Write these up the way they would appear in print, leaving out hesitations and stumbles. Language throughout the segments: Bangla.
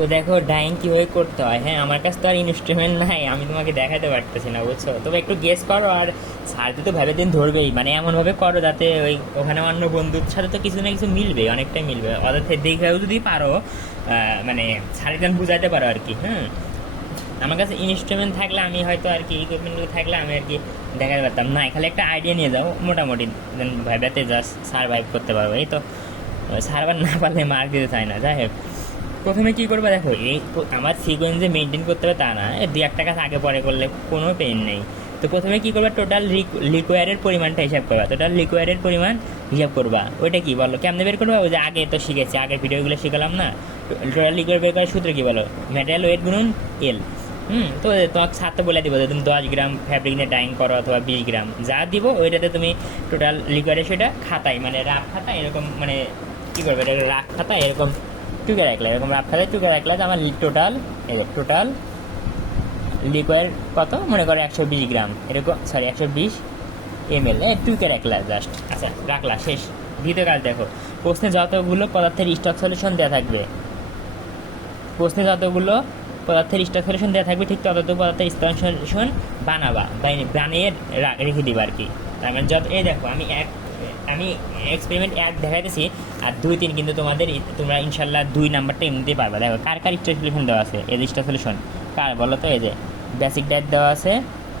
তো দেখো ডাইং কীভাবে করতে হয়। হ্যাঁ, আমার কাছে তো আর ইনস্ট্রুমেন্ট নাই, আমি তোমাকে দেখাতে পারতেছি না, বুঝছো? তবে একটু গেস করো, আর স্যারকে তো ভেবে দিন ধরবেই, মানে এমনভাবে করো যাতে ওই ওখানে অন্য বন্ধুর সাথে তো কিছু না কিছু মিলবে, অনেকটাই মিলবে। ওদের থেকে দেখেও যদি পারো মানে স্যারকে বুঝাইতে পারো আর কি। হ্যাঁ, আমার কাছে ইনস্ট্রুমেন্ট থাকলে আমি হয়তো আর কি ইকুইপমেন্টগুলো থাকলে আমি আর কি দেখাতে পারতাম না। খালি একটা আইডিয়া নিয়ে যাও মোটামুটি, ভাইবাতে জাস্ট সারভাইভ করতে পারবো। এই তো সার্ভার না পারলে মার্ক দিতে চায় না। যাই হোক, প্রথমে কী করবো দেখো, এই আমার সিকোয়েন্সে মেনটেন করতে হবে তা না, দু একটা কাজ আগে পরে করলে কোনো পেন নেই। তো প্রথমে কী করবা, টোটাল লিকোয়ারের পরিমাণটা হিসাব করবা, টোটাল লিকোয়ারের পরিমাণ হিসাব করবা। ওইটা কী বলো, কেমনে বের করবা? ওই যে আগে তো শিখেছি, আগের ভিডিওগুলো শিখালাম না। টোটাল লিকোয়ার বের করার সূত্র কী বলো, ম্যাটেরিয়াল ওয়েট গুণন এল। তো তোমাকে ছাড় তো বলে দিব যে তুমি 10 গ্রাম ফ্যাব্রিক নিয়ে ডাইং করো অথবা 20 গ্রাম যা দিব, ওইটাতে তুমি টোটাল লিকোয়ারের সেটা খাতায়, মানে রাফ খাতা এরকম, মানে কী করবে, এটা রাফ খাতা এরকম টুকে রাখলে, এরকম রাফ খাতায় টুকে রাখলে আমার টোটাল টোটাল লিকোয়ার কত মনে করো 120 গ্রাম এরকম, সরি 120 ml টুকে রাখলা জাস্ট। আচ্ছা, রাখলা, শেষ। দ্বিতীয় কাজ দেখো, প্রশ্নে যতগুলো পদার্থের স্টক সলিউশন দেওয়া থাকবে, প্রশ্নে যতগুলো পদার্থের স্টক সলিউশন দেওয়া থাকবে ঠিক ততটুকু পদার্থের স্টক সলিউশন বানাবা, বানিয়ে রেখে দিবা আর কি। তার মানে যত, এই দেখো আমি এক্সপেরিমেন্ট 1 দেখাইতেছি, আর 2, 3 কিন্তু তোমরা ইনশাল্লাহ 2 নাম্বারটা এমনিতেই পারবা। দেখো কার স্টক সলিউশন দেওয়া আছে, এই স্টক সলিউশন কার বলো তো? এই যে বেসিক ডায়েট দেওয়া আছে,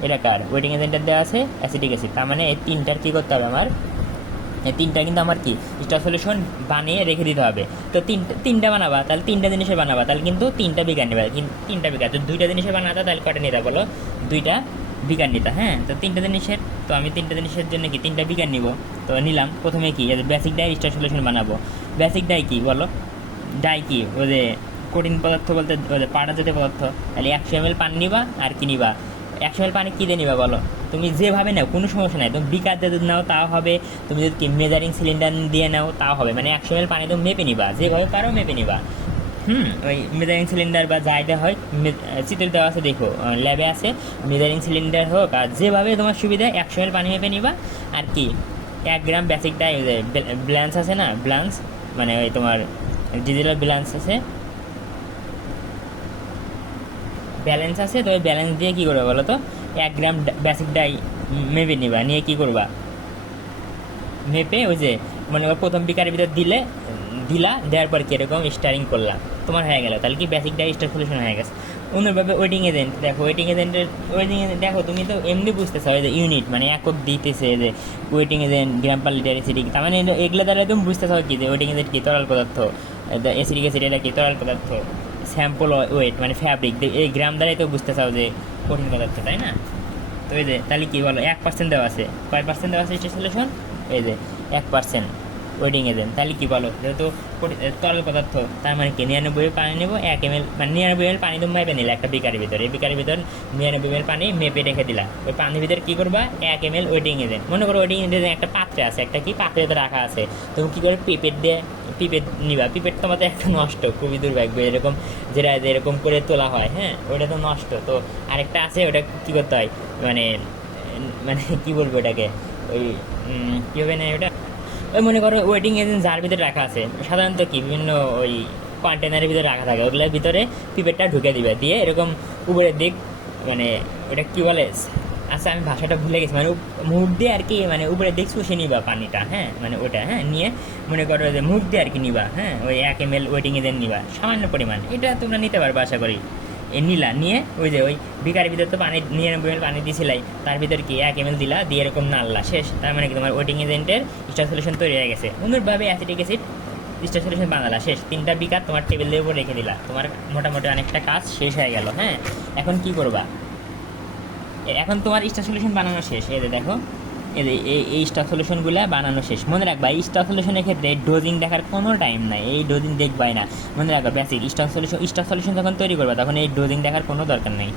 এটা কার? ওয়েটিং এজেন্টার দেওয়া আছে, অ্যাসিটিক অ্যাসিড। তার মানে এই তিনটার কী করতে হবে আমার, এই তিনটা কিন্তু আমার কি স্টক সলিউশন বানিয়ে রেখে দিতে হবে। তো তিনটা বানাবা, তাহলে 3টা জিনিসের বানাবা, তাহলে কিন্তু 3টা বিজ্ঞান নিবা, 3টা বিজ্ঞান। তো 2টা জিনিসের বানাতা, তাহলে কটা নিতা বলো? 2টা বিজ্ঞান নিতা। হ্যাঁ, তো 3টা জিনিসের, তো আমি 3টা জিনিসের জন্য কি 3টা বিজ্ঞান নিব। তো নিলাম, প্রথমে কি বেসিক ডাই স্টক সলিউশন বানাবো। বেসিক ডাই কি বলো? ডাই কি ওই যে কঠিন পদার্থ বলতে ওই যে পাউডার জাতীয় পদার্থ। তাহলে 100 ml পানি নিবা, আর কি নিবা? 100 ml পানি কী দিয়ে নিবা বলো? তুমি যেভাবে নাও কোনো সমস্যা নাই, তুমি বিকার দিয়ে নাও তাও হবে, তুমি যদি মেজারিং সিলিন্ডার দিয়ে নাও তাও হবে, মানে 100 ml পানি তুমি মেপে নিবা, যেভাবে পারো মেপে নিবা। ওই মেজারিং সিলিন্ডার বা যাইতে হয় চিত্র দেওয়া আছে, দেখো ল্যাবে আছে, মেজারিং সিলিন্ডার হোক আর যেভাবে তোমার সুবিধা 100 ml পানি মেপে নিবা। আর কি 1 গ্রাম বেসিক ডাই, ব্যালেন্স আছে না, ব্যালেন্স মানে ওই তোমার ডিজিটাল ব্যালেন্স আছে, ব্যালেন্স আছে। তো ওই ব্যালেন্স দিয়ে কী করবে বলো তো? 1 গ্রাম বেসিক ডাই মেপে নিবা, নিয়ে কী করবা, মেপে ওই যে মনে করো প্রথম বিকারের ভিতর দেওয়ার পর কীরকম স্টারিং করলাম, তোমার হয়ে গেল। তাহলে কি বেসিক ডাই স্টার সলিউশন হয়ে গেছে। অন্যভাবে ওয়েটিং এজেন্ট দেখো, ওয়েটিং এজেন্টের দেখো, তুমি তো এমনি বুঝতেছো ওই যে ইউনিট মানে একক দিতেছে, যে ওয়েটিং এজেন্ট গ্রাম পার লিটার অ্যাসিডিক, তার মানে এগুলো দ্বারা তুমি বুঝতেছো কি যে ওয়েটিং এজেন্ট কি তরল পদার্থ, অ্যাসিডিক অ্যাসিড এটা কি তরল পদার্থ, স্যাম্পল ওয়েট মানে ফ্যাব্রিক, এই গ্রাম দ্বারাই তো বুঝতে চাও যে কঠিন পদার্থ, তাই না? তো এই যে তাহলে কী বলো, 1% দেওয়া আছে, কয় পার্সেন্ট দেওয়া আছে স্টেট সলিউশন? এই যে 1% ওয়েটিং এজেন্ট। তাহলে কী বলো, যেহেতু তরল পদার্থ, তার মানে কি 99 পানি নেবো 1 ml, মানে 99 ml পানি তুমি মেপে নিলে একটা বিকারের ভিতরে, এই বিকারের ভিতর 99 ml পানি মেপে রেখে দিলা। ওই পানির ভিতরে কী করবা, 1 ml ওয়েটিং এজেন্ট। মনে করো ওয়েটিং এজেন্ট একটা পাত্রে আছে, একটা কি পাত্রের ভিতরে রাখা আছে, তুমি কী করে পিপেট নিবা। পিপেট তোমাদের একটা নষ্ট, খুবই দুর্ভাগ্য, এরকম যেটা এরকম করে তোলা হয়, হ্যাঁ ওটা তো নষ্ট। তো আরেকটা আছে, ওটা কী করতে হয়, মানে মানে কী বলবো ওটাকে, ওই কী হবে না ওটা, ওই মনে করো ওয়েটিং এজেন্ট যার ভিতরে রাখা আছে, সাধারণত কি বিভিন্ন ওই কন্টেনারের ভিতরে রাখা থাকে, ওগুলোর ভিতরে পিপেটটা ঢুকে দিবে, দিয়ে এরকম উপরের দিক, মানে ওটা কী বলে, আচ্ছা আমি ভাষাটা ভুলে গেছি, মানে মুখ দিয়ে আর কি, মানে উপরের দিক শুষে নিবা পানিটা, হ্যাঁ মানে ওটা, হ্যাঁ নিয়ে মনে করো যে মুখ দিয়ে আর কি নিবা, হ্যাঁ ওই 1 ml ওয়েটিং এজেন্ট নিবা, সামান্য পরিমাণ, এটা তোমরা নিতে পারবে আশা করি। নিলা, নিয়ে ওই যে ওই বিকারের ভিতরে তো পানি 99 ml পানি দিয়েছিলাই, তার ভিতর কি 1 ml দিলা, দিয়ে এরকম নাড়লা, শেষ। তার মানে কি তোমার ওয়েটিং এজেন্টের স্টার সলিউশন তৈরি হয়ে গেছে। অনুরূপভাবে অ্যাসিটিক অ্যাসিড স্টার সলিউশন বানালা, শেষ। 3টা বিকার তোমার টেবিলের উপর রেখে দিলা, তোমার মোটামুটি অনেকটা কাজ শেষ হয়ে গেল। হ্যাঁ, এখন কি করবা, এখন তোমার স্টার সলিউশন বানানো শেষ। এই যে দেখো, এই স্টক সলিউশনগুলো বানানো শেষ। মনে রাখবা এই স্টক সলিউশনের ক্ষেত্রে ডোজিং দেখার কোনো টাইম নাই, এই ডোজিং দেখবাই না। মনে রাখবা বেসিক স্টক সলিউশন যখন তৈরি করবা তখন এই ডোজিং দেখার কোনো দরকার নেই।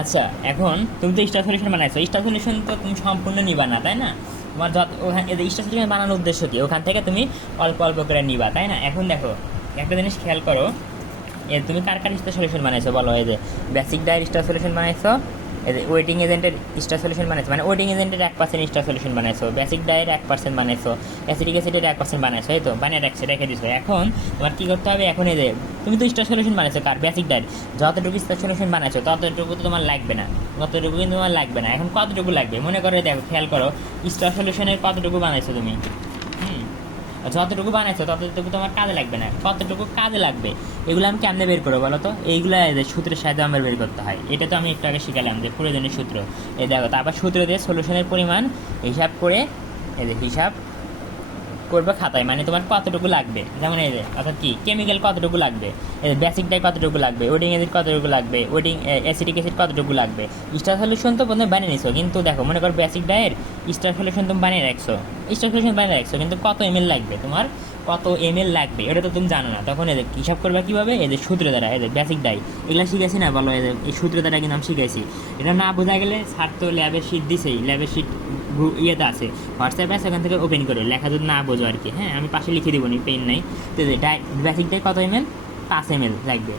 আচ্ছা, এখন তুমি তো স্টক সলিউশন বানাইছো, স্টক সলিউশন তো তুমি সম্পূর্ণ নিবা না, তাই না? তোমার যত ওখানে স্টক সলিউশন বানানোর উদ্দেশ্য কি, ওখান থেকে তুমি অল্প অল্প করে নিবা, তাই না? এখন দেখো একটা জিনিস খেয়াল করো, তুমি কার স্টক সলিউশন বানাইছো বলো? এই যে বেসিক ডায়ের স্টক সলিউশন বানাইছো, ওয়েটিং এজেন্টের স্টার সলিউশন বানাইছো, মানে ওয়েটিং এজেন্টের 1% স্টার সলিউশন বানাইছো, বেসিক ডায়ের 1% বানাইছো, অ্যাসিটিক অ্যাসিডের 1% বানাইছো, এই তো বানিয়ে রেখে দিছো। এখন তোমার কী করতে হবে, এখন এই যে তুমি তো স্টার সলিউশন বানাইছো কার, বেসিক ডায়ের, যতটুকু স্টার সলিউশন বানাইছো ততটুকু তো তোমার লাগবে না, ততটুকু কিন্তু তোমার লাগবে না। এখন কতটুকু লাগবে মনে করো, দেখো খেয়াল করো স্টার সলিউশনের কতটুকু বানাইছো তুমি, যতটুকু বানাইছো ততটুকু তোমার কাজে লাগবে না, কতটুকু কাজে লাগবে এগুলো আমি কেমনে বের করবো বলো তো, এইগুলো সূত্রের সাহায্যে আমার বের করতে হয়। এটা তো আমি একটু আগে শিখালাম যে প্রয়োজনীয় সূত্র, এই দেখো তারপর সূত্র দিয়ে সলিউশনের পরিমাণ হিসাব করে এই যে হিসাব করবে খাতায়, মানে তোমার কতটুকু লাগবে, যেমন এই যে অর্থাৎ কি কেমিক্যাল কতটুকু লাগবে, বেসিক ডাই কতটুকু লাগবে, ওয়েডিং এসিড কতটুকু লাগবে, ওয়েডিং অ্যাসিটিক অ্যাসিড কতটুকু লাগবে। স্টার সলিউশন তো প্রথমে বানিয়ে নিছো, কিন্তু দেখো মনে করো বেসিক ডায়ের স্টার সলিউশন তুমি বানিয়ে রাখছো, স্টার সলিউশন বানিয়ে রাখছো, কিন্তু কত এমএল লাগবে তোমার, কত এমএল লাগবে এটা তো তুমি জানো না। তখন এদের হিসাব করবে কীভাবে, এদের সূত্র দ্বারা, এদের বেসিক ডাই এগুলো শিখেছি না বলো, এদের এই সূত্র দ্বারা কিন্তু আমি শিখেছি। এটা না বোঝা গেলে স্যার তো ল্যাবের শিট দিছেই, ল্যাবের শিট ইয়েতে আছে, হোয়াটসঅ্যাপে আছে, ওখান থেকে ওপেন করে লেখা যদি না বোঝো আর কি, হ্যাঁ আমি পাশে লিখে দেবো নি, পেন নাই। তো বেসিক ডাই কত এমএল, 5 ml লাগবে।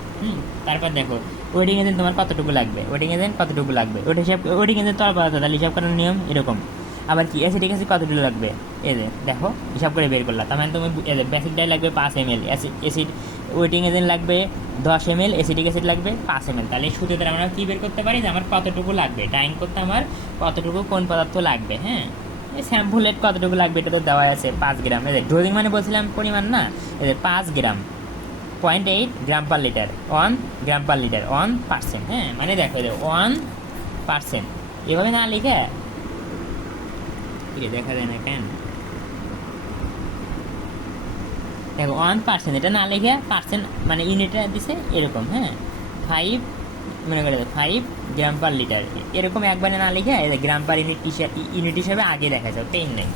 তারপর দেখো ওয়েডিং এজেন্ট তোমার কতটুকু লাগবে, ওয়েডিং এজেন্ট কতটুকু লাগবে, ওটা হিসাব, ওয়েডিং এজেন্ট তরল পদার্থ, তাহলে হিসাব করার নিয়ম এরকম। আবার কি অ্যাসিটিক অ্যাসিড কতটুকু লাগবে, এই যে দেখো হিসাব করে বের করলাম, তার মানে তুমি বেসিক ডাই লাগবে 5 ml, অ্যাসিড ওয়েটিং এজেন্ট লাগবে 10 ml, অ্যাসিটিক অ্যাসিড লাগবে 5 ml। তাহলে এই সূত্র দ্বারা আমরা কী বের করতে পারি যে আমার কতটুকু লাগবে, ডাইং করতে আমার কতটুকু কোন পদার্থ লাগবে। হ্যাঁ এই স্যাম্পলের কতটুকু লাগবে এটা তো দেওয়া আছে 5 গ্রাম, এই ডোজিং মানে বলছিলাম পরিমাণ না, এই 5 গ্রাম 0.8 গ্রাম পার লিটার, 1 গ্রাম পার লিটার 1%। হ্যাঁ মানে দেখো 1%, এভাবে না লিখে দেখা যায় না কেন, দেখো 1% এটা না লিখে পার্সেন্ট মানে ইউনিটটা দিছে এরকম, হ্যাঁ 5 মনে করে 5 গ্রাম পার লিটার, এরকম একবারে না লিখে গ্রাম পার ইউনিট হিসাবে আগে দেখা যায়, পেন নেই,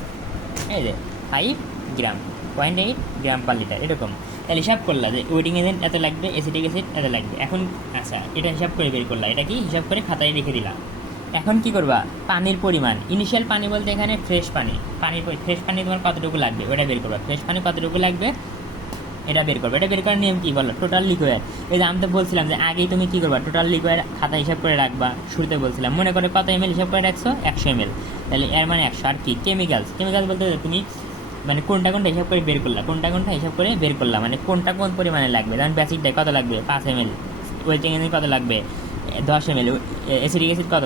এই যে 5 গ্রাম 0.8 গ্রাম পার লিটার এরকম। তাহলে হিসাব করলা যে ওয়েডিং এজেন্ট এত লাগবে, অ্যাসিটিক অ্যাসিড এত লাগবে। এখন আচ্ছা এটা হিসাব করে বের করলা, এটা কি হিসাব করে খাতায় রেখে দিলা। এখন কি করবা, পানির পরিমাণ, ইনিশিয়াল পানি বলতে এখানে ফ্রেশ পানি, ফ্রেশ পানি তোমার কতটুকু লাগবে ওটা বের করবা, ফ্রেশ পানি কতটুকু লাগবে এটা বের করবে। এটা বের করার নিয়ম কী বলো, টোটাল লিকুইড, এই যে আমি তো বলছিলাম যে আগেই তুমি কী করবা, টোটাল লিকুইড খাতা হিসাব করে রাখবা, শুরুতে বলছিলাম মনে করে কত এমএল হিসাব করে রাখছো 100 ml, তাহলে এর মানে 100। আর কি কেমিক্যালস বলতে তুমি মানে কোনটা হিসাব করে বের করলা, কোনটা হিসাব করে বের করলা, মানে কোনটা কোন পরিমাণে লাগবে। যেমন বেসিক ডাই কত লাগবে 5 ml, ওয়েটিং এজেন্ট কত লাগবে 10 ml, অ্যাসিটিক অ্যাসিড কত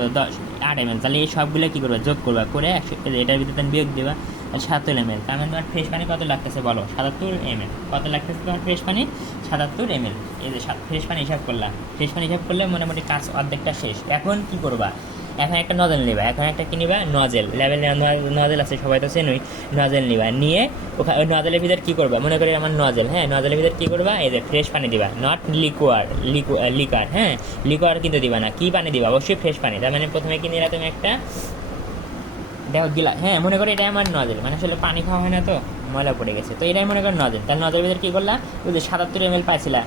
8 ml। তাহলে এই সবগুলো কী করবে, যোগ করবা, করে 100 এটার ভিতরে তুমি বিয়োগ দেবা 77 ml। তার মানে তোমার ফ্রেশ পানি কত লাগতেছে বলো, 77 ml। কত লাগতেছে তোমার ফ্রেশ পানি 77 ml। এই যে ফ্রেশ পানি হিসাব করলাম, ফ্রেশ পানি হিসাব করলে মোটামুটি কাজ অর্ধেকটা শেষ। এখন কি করবা, এখন একটা নজেল নিবা, এখন একটা কি নিবা নজেল, লেভেল নজেল আছে সবাই তো চেনই, নজেল নিবা, নিয়ে ওখানে ওই নজেলের ভিতর কী করবা, মনে করি আমার নজেল, হ্যাঁ নজেলের ভিতর কী করবা, এই যে ফ্রেশ পানি দিবা, নট লিকুয়ার, হ্যাঁ লিকুয়ার কিন্তু দিবা না, কী পানি দিবা, অবশ্যই ফ্রেশ পানি। তার মানে প্রথমে কি নিলা তুমি একটা দেখো গিলা, হ্যাঁ মনে করি এটা আমার নজেল, মানে আসলে পানি খাওয়া হয় না তো ময়লা পড়ে গেছে, তো এটাই মনে করো নজেল। তাহলে নজেলের ভিতরে কী করলা, ওই যে 77 ml পাইছিলা,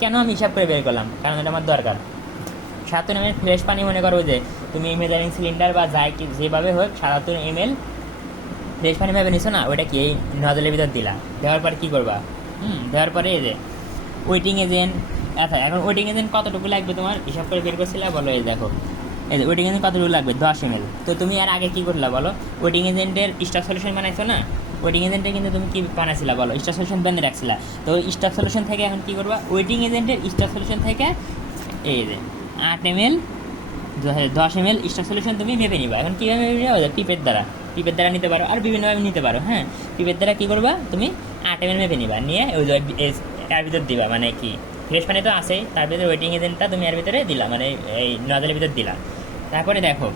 কেন আমি হিসাব করে বের করলাম, কারণ এটা আমার দরকার। 77 ml ফ্রেশ পানি মনে করো যে তুমি মেজারিং সিলিন্ডার বা যাই কি যেভাবে হোক 77 ml ফ্রেশ পানি ভেবে নিছো না, ওইটা কি এই নজলের ভিতর দিলা, দেওয়ার পর কী করবা, দেওয়ার পরে এই যে ওয়েটিং এজেন্ট, আচ্ছা এখন ওয়েটিং এজেন্ট কতটুকু লাগবে তোমার হিসাব করে বের করছিলা বলো, এই দেখো এই যে ওয়েটিং এজেন্ট কতটুকু লাগবে 10 ml। তো তুমি আর আগে কী করলা বলো, ওয়েটিং এজেন্টের স্টার সলিউশন বানাইছো না, ওয়েটিং এজেন্টে কিন্তু তুমি কী বানাইছিলা বলো, স্টার সলিউশন বেঁধে রাখছিলা। তো স্টার সলিউশন থেকে এখন কী করবা, ওয়েটিং এজেন্টের স্টার সলিউশন থেকে এই যে 8 ml 10 ml স্টার সলিউশন তুমি মেপে নিবা। এখন কীভাবে মেপে নিবা, পিপের দ্বারা নিতে পারো, আর বিভিন্নভাবে নিতে পারো। হ্যাঁ পিপের দ্বারা কী করবা, তুমি 8 ml মেপে নিবা, নিয়ে ওই এর ভিতর দিবা, মানে কি ফ্রেশ পানি তো আসেই, তার ভিতরে ওয়েটিং এজেন্টটা তুমি এর ভিতরে দিলা, মানে এই নজলের ভিতর দিলা। তারপরে দেখো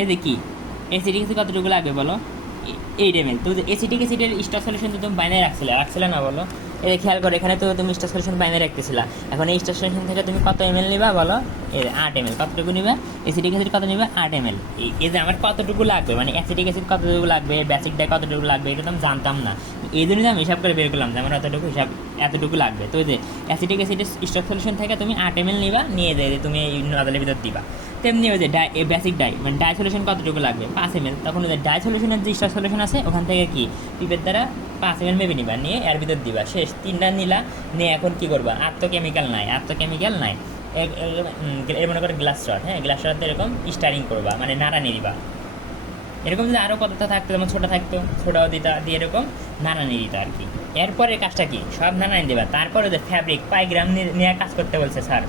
এই যে কি অ্যাসিটিক অ্যাসিড কতটুকু লাগবে বলো 8 ml। তো অ্যাসিটিক অ্যাসিডের স্টার সলিউশন তো তুমি বাইনায় রাখছিলে না বলো, এই খেয়াল করো এখানে তো তুমি স্টার সলিউশন বাইনায় রাখতেছিলা। এখন এই স্টার সলিউশন থেকে তুমি কত ml নিবা বলো, এই 8 ml। কতটুকু নিবা, অ্যাসিটিক অ্যাসিড কত নিবা 8 ml। এই যে আমার কতটুকু লাগবে, মানে অ্যাসিটিক অ্যাসিড কতটুকু লাগবে, বেসিক ডাই কতটুকু লাগবে, এটা তো আমি জানতাম না, এই জন্যই আমি হিসাব করে বের করলাম যে আমার এতটুকু লাগবে। তো এই যে অ্যাসিটিক অ্যাসিডের স্টার সলিউশন থেকে তুমি 8 ml নিবা, নিয়ে যে তুমি এই নজলের ভিতর দিবা। তেমনি ওই যে বেসিক ডাই মানে ডাই সলিউশন কতটুকু লাগবে 5 ml। তখন ওই যে ডাই সলিউশনের যে স্টার সলিউশন আছে ওখান থেকে কি পিপের দ্বারা 5 ml মেপে নিবা, নিয়ে এর ভিতর দিবা, শেষ 3টা নিলা। নিয়ে এখন কি করবা, আর তো কেমিক্যাল নাই, এর মনে করো গ্লাস রড, হ্যাঁ গ্লাস রড এরকম স্টারিং করবা, মানে নাড়ানি দিবা। এরকম যদি আরও পদার্থ থাকতো, যেমন ছোটো থাকতো, ছোটাও দিতা দিয়ে এরকম নানানি দিতা আর কি। এরপরে কাজটা কি, সব নানানি দেবা। তারপরে যে ফ্যাব্রিক 5 গ্রাম নিয়ে কাজ করতে বলছে স্যার,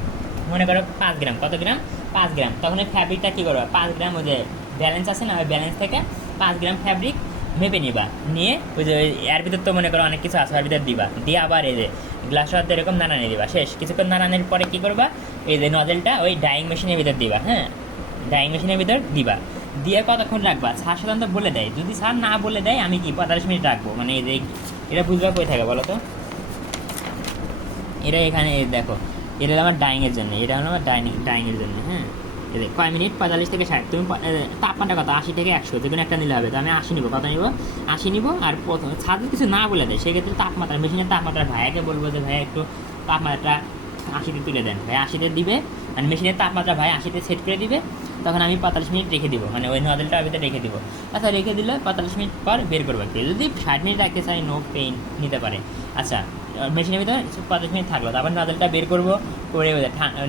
মনে করো 5 গ্রাম, কত গ্রাম, 5 গ্রাম। তখন ওই ফ্যাব্রিকটা কী করবা, 5 গ্রাম ওই যে ব্যালেন্স আছে না, ওই ব্যালেন্স থেকে 5 গ্রাম ফ্যাব্রিক মেপে নিবা, নিয়ে ওই যে এর ভিতর তো মনে করো অনেক কিছু আছে, ওর ভিতর দিবা, দিয়ে আবার এই যে গ্লাস রড এরকম নানানি দিবা। শেষ কিছুক্ষণ নানানির পরে কী করবা, এই যে নজেলটা ওই ডাইং মেশিনের ভিতর দিবা, হ্যাঁ ডাইং মেশিনের ভিতর দিবা। দিয়ে কতক্ষণ রাখবা, স্যার সাধারণত বলে দেয়, যদি স্যার না বলে দেয় আমি কি 45 মিনিট রাখবো। মানে এই যে এটা বুঝবা কই থাকে বলো তো, এটা এখানে দেখো, এটা আমার ডাইংয়ের জন্য, এটা হলো আমার ডাইংয়ের জন্য, হ্যাঁ এই কয় মিনিট, 45 থেকে 60। তুমি তাপমাত্রা কত, 80 থেকে 100, যে কোনো একটা নিলে হবে। তো আমি 80 নিবো, কত নিবো, 80 নিবো। আর প্রথম ছাদ কিছু না বলে দেয়, সেক্ষেত্রে তাপমাত্রা, মেশিনের তাপমাত্রা ভাইয়াকে বলবো যে ভাইয়া একটু তাপমাত্রাটা 80-তে তুলে দেন, ভাই 80-তে দিবে, মানে মেশিনের তাপমাত্রা ভাই 80-তে সেট করে দিবে। তখন আমি 45 মিনিট রেখে দিব, মানে ওই নজলটার ভিতরে রেখে দিব। আচ্ছা রেখে দিলে 45 মিনিট পর বের করবো। কেউ যদি 60 মিনিট রাখতে চাই, নো পেইন, নিতে পারে। আচ্ছা মেশিনের ভিতরে 45 মিনিট থাকলো, তারপর নজলটা বের করবো, করে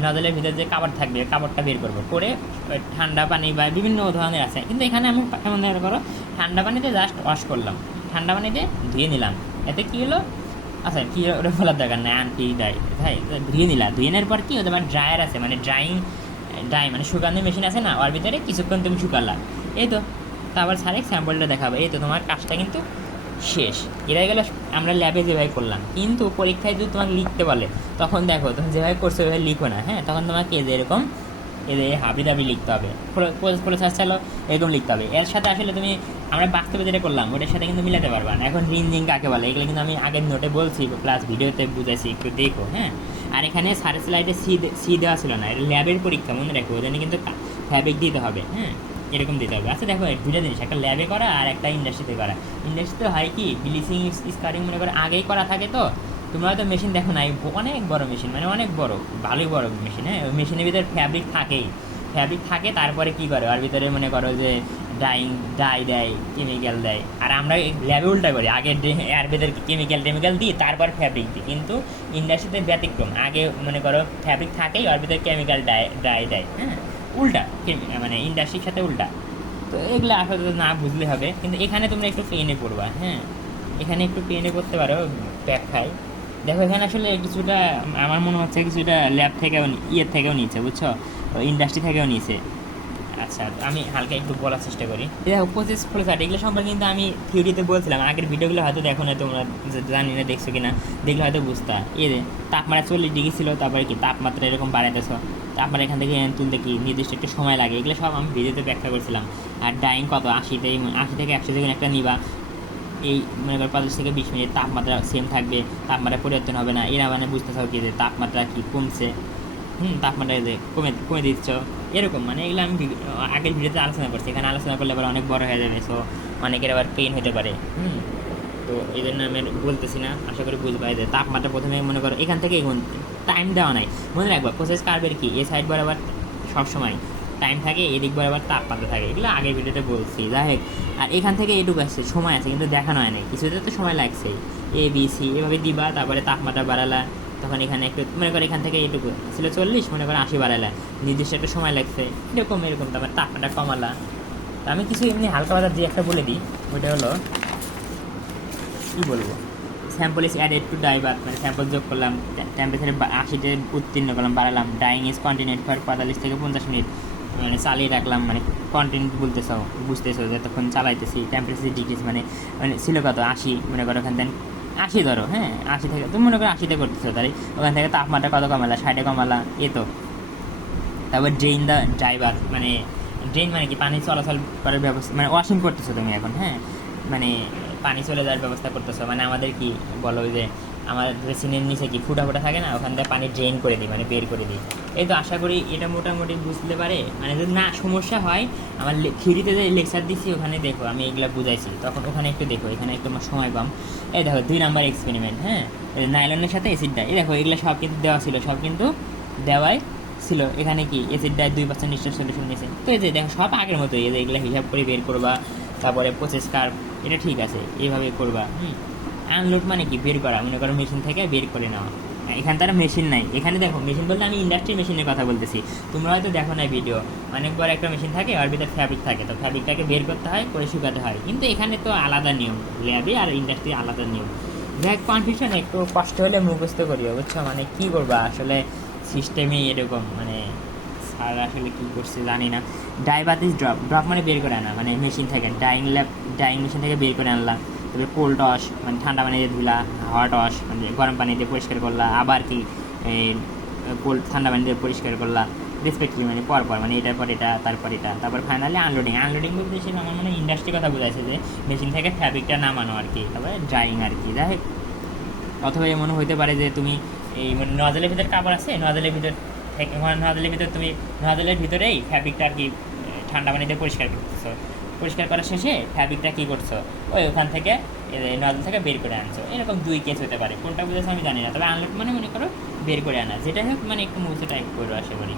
নজলের ভিতরে যে কাপড় থাকবে কাপড়টা বের করবো, করে ঠান্ডা পানি বা বিভিন্ন ধরনের আছে, কিন্তু এখানে আমি মনে করো ঠান্ডা পানিতে জাস্ট ওয়াশ করলাম, ঠান্ডা পানিতে ধুয়ে নিলাম। এতে কী হলো, আচ্ছা কী ওটা বলার দরকার নেই, আনকি ডাই ভাই ধুয়ে নিলাম। ধুয়ে নেওয়ার পর কী হতো, আমার ড্রায়ার আছে, মানে ড্রাই মানে শুকানোর মেশিন আছে না, ওর ভিতরে কিছুক্ষণ তুমি শুকালা, এই তো। তারপর স্যারের স্যাম্পলটা দেখাবে, এই তো তোমার কাজটা কিন্তু শেষ। এরাই গেলে আমরা ল্যাবে যেভাবে করলাম, কিন্তু পরীক্ষায় যদি তোমাকে লিখতে বলে, তখন দেখো তুমি যেভাবে করছো ওইভাবে লিখো না, হ্যাঁ তখন তোমাকে এই যে এরকম এদের হাবি দাবি লিখতে হবে, প্রসেস চালো এরকম লিখতে হবে। এর সাথে আসলে তুমি আমরা বাস্তবে যেটা করলাম ওটার সাথে কিন্তু মিলাতে পারবা না। এখন রিং কাকে বলে এগুলো কিন্তু আমি আগের নোটে বলছি, প্লাস ভিডিওতে বুঝাইছি, একটু দেখো, হ্যাঁ। আর এখানে সারের স্লাইডে সি দেওয়া ছিল না, এটা ল্যাবের পরীক্ষা, মনে রাখো ওদের কিন্তু ফ্যাব্রিক দিতে হবে, হ্যাঁ এরকম দিতে হবে। আচ্ছা দেখো দুটো জিনিস, একটা ল্যাবে করা আর একটা ইন্ডাস্ট্রিতে করা। ইন্ডাস্ট্রিতে হয় কি, ব্লিচিং স্কারিং মনে করে আগেই করা থাকে, তো তোমরা হয়তো মেশিন দেখো না, অনেক বড় মেশিন, মানে অনেক বড়, ভালোই বড় মেশিন, হ্যাঁ ওই মেশিনের ভিতরে ফ্যাব্রিক থাকে, তারপরে কী করে ওর ভিতরে মনে করো যে ডাই দেয়, কেমিক্যাল দেয়। আর আমরা ল্যাবে উল্টা করি, আগে এর ভিতরে কেমিক্যাল দিই, তারপর ফ্যাব্রিক দিই। কিন্তু ইন্ডাস্ট্রিতে ব্যতিক্রম, আগে মনে করো ফ্যাব্রিক থাকেই, ওর ভিতরে কেমিক্যাল ডাই দেয়, হ্যাঁ উল্টা, মানে ইন্ডাস্ট্রির সাথে উল্টা। তো এগুলো আসলে না বুঝলে হবে, কিন্তু এখানে তোমরা একটু পেনে পড়বা, হ্যাঁ এখানে একটু পেনে পড়তে পারো ব্যাখ্যায়। দেখো এখানে আসলে কিছুটা আমার মনে হচ্ছে কিছুটা ল্যাব থেকেও থেকেও নিচ্ছে, বুঝছো, ইন্ডাস্ট্রি থেকেও নিয়েছে। আচ্ছা আমি হালকা একটু বলার চেষ্টা করি। দেখো প্রসেস ফ্লোচার্ট এগুলো সম্পর্কে কিন্তু আমি থিওরিতে বলছিলাম, আগের ভিডিওগুলো হয়তো দেখো না তোমরা, জানি না দেখছো কিনা, দেখলে হয়তো বুঝতা। তাপমাত্রা 40 ডিগ্রি ছিল, তারপরে কি তাপমাত্রা এরকম বাড়াইতেছো, তারপরে এখান থেকে তুলতে কি নির্দিষ্ট একটু সময় লাগে, এগুলো সব আমি ভিডিওতে ব্যাখ্যা করছিলাম। আর ডাইং কত, 80 থেকে 100 যখন একটা নিবা, এই মনে করো 25 থেকে 20 মিনিট তাপমাত্রা সেম থাকবে, তাপমাত্রা পরিবর্তন হবে না। এরা মানে বুঝতে থাকো কি যে তাপমাত্রা কি কমছে, তাপমাত্রা যে কমে দিচ্ছ, এরকম মানে এগুলো আমি আগের ভিডিওতে আলোচনা করছি। এখানে আলোচনা করলে আবার অনেক বড় হয়ে যাবে, সো অনেকের আবার পেইন হতে পারে, তো এই জন্য আমি বলতেছি না, আশা করি বুঝবা। যে তাপমাত্রা প্রথমে মনে করো এখান থেকে এগুন, টাইম দেওয়া নাই, মনে রাখবা প্রসেস কার্ভের কি এই সাইড বরাবর সবসময় টাইম থাকে, এদিক বরাবর তাপমাত্রা থাকে, এগুলো আগের ভিডিওতে বলছি। যাই হোক, আর এখান থেকে এটুকু আসছে, সময় আছে কিন্তু দেখানো হয় নাই, কিছুতে তো সময় লাগছেই। ABC এভাবে দিবা, তারপরে তাপমাত্রা বাড়ালা, তখন এখানে একটু মনে করো এখান থেকে এটুকু ছিল 40, মনে করো 80 বাড়ালা, নির্দিষ্ট একটা সময় লাগছে, এরকম তারপর তাপমাত্রা কমালা। আমি কিছু এমনি হালকা পাতা দিয়ে একটা বলে দিই, ওইটা হলো কী বলবো, sample is added to dye bath, মানে স্যাম্পল যোগ করলাম, টেম্পারেচারে 80-তে উত্তীর্ণ করলাম, বাড়ালাম, ডাইং ইজ কন্টিনিউড ফর 45 থেকে 50 মিনিট, মানে চালিয়ে রাখলাম, মানে কন্টিনিউ বুঝতেছো যতক্ষণ চালাইতেছি। টেম্পারেচার ডিক্রিজ মানে ছিল কত 80, মনে করো ওখান থেকে 80 ধরো, হ্যাঁ 80 থেকে তুমি মনে করো 80-তে করতেছো, তাহলে ওখান থেকে তাপমাত্রা কত কমালা, 60-এ কমালা, তো। তারপর ড্রেন দ্য ড্রাইভার, মানে ড্রেন মানে কি পানি চলাচল করার ব্যবস্থা, মানে ওয়াশিং করতেছো তুমি এখন, হ্যাঁ মানে পানি চলে যাওয়ার ব্যবস্থা করতেছো। মানে আমাদের কি বলো যে আমাদের বেসিনের নিচে কি ফুটা থাকে না, ওখান থেকে পানি ড্রেন করে দিই, মানে বের করে দিই। এই তো আশা করি এটা মোটামুটি বুঝতে পারে। মানে যদি না সমস্যা হয়, আমার থিওরিতে যে লেকচার দিচ্ছি ওখানে দেখো আমি এগুলো বুঝাইছি, তখন ওখানে একটু দেখো, এখানে একটু আমার সময় কম। এই দেখো 2 নাম্বার এক্সপেরিমেন্ট, হ্যাঁ নাইলনের সাথে অ্যাসিড ডাই, এই দেখো এগুলো সব কিন্তু দেওয়া ছিল, সব কিন্তু দেওয়াই ছিল। এখানে কি অ্যাসিড ডাই 2% নিশ্চয় সলিউশন নিয়েছে, তো এই যে দেখো সব আগের মতোই, এই যে এগুলো হিসাব করে বের করবা। তারপরে প্রসেস কার্ভ, এটা ঠিক আছে এইভাবে করবা। আনলোড মানে কি বের করা, মনে করো মেশিন থেকে বের করে নেওয়া। এখানে তার মেশিন নাই। এখানে দেখো মেশিন বলতে আমি ইন্ডাস্ট্রি মেশিনের কথা বলতেছি, তোমরা হয়তো দেখো না ভিডিও, অনেক বড় একটা মেশিন থাকে, ওর ভিতরে ফ্যাব্রিক থাকে, তো ফ্যাব্রিকটাকে বের করতে হয়, করে শুকাতে হয়। কিন্তু এখানে তো আলাদা নিয়ম, ল্যাবে আর ইন্ডাস্ট্রি আলাদা নিয়ম। যাই কনফিউশন, একটু কষ্ট হলে মুখস্থ করিও, বুঝছো, মানে কী করবা আসলে, সিস্টেমই এরকম, মানে স্যার আসলে কী করছে জানি না। ডাই বাতিস ড্রপ, ড্রপ মানে বের করে আনা, মানে মেশিন থেকে ডাইং মেশিন থেকে বের করে আনলাম। তারপরে কোল্ড ওয়াশ, মানে ঠান্ডা পানি দিয়ে ধুলা, হট ওয়াশ মানে গরম পানি দিয়ে পরিষ্কার করলা, আবার কি কোল্ড ঠান্ডা পানি দিয়ে পরিষ্কার করলা, রেসপেক্টিভ মানে পরপর, মানে এটার পর এটা, তারপর এটা, তারপর ফাইনালি আনলোডিং। আনলোডিং বলতে সে আমার মানে ইন্ডাস্ট্রি কথা বোঝাচ্ছে যে মেশিন থেকে ফ্যাব্রিকটা নামানো আর কি, তারপরে ড্রাইং আর কি। যাই হোক, অথবা এমনও হতে পারে যে তুমি এই মানে নজলের ভিতরে কাপড় আছে, নজলের ভিতর থেকে নজলের ভিতর তুমি নজলের ভিতরেই ফ্যাব্রিকটা আর কি ঠান্ডা পানিতে পরিষ্কার করতেছো, পরিষ্কার করার শেষে ফ্যাব্রিকটা কী করছো, ওই ওখান থেকে নজল থেকে বের করে আনছো। এরকম দুই কেস হতে পারে, কোনটা বুঝেছো আমি জানি না, তবে আনলোড মানে মনে করো বের করে আনা। যেটা হোক, মানে একটু মুছে টাইপ করো আশা করি।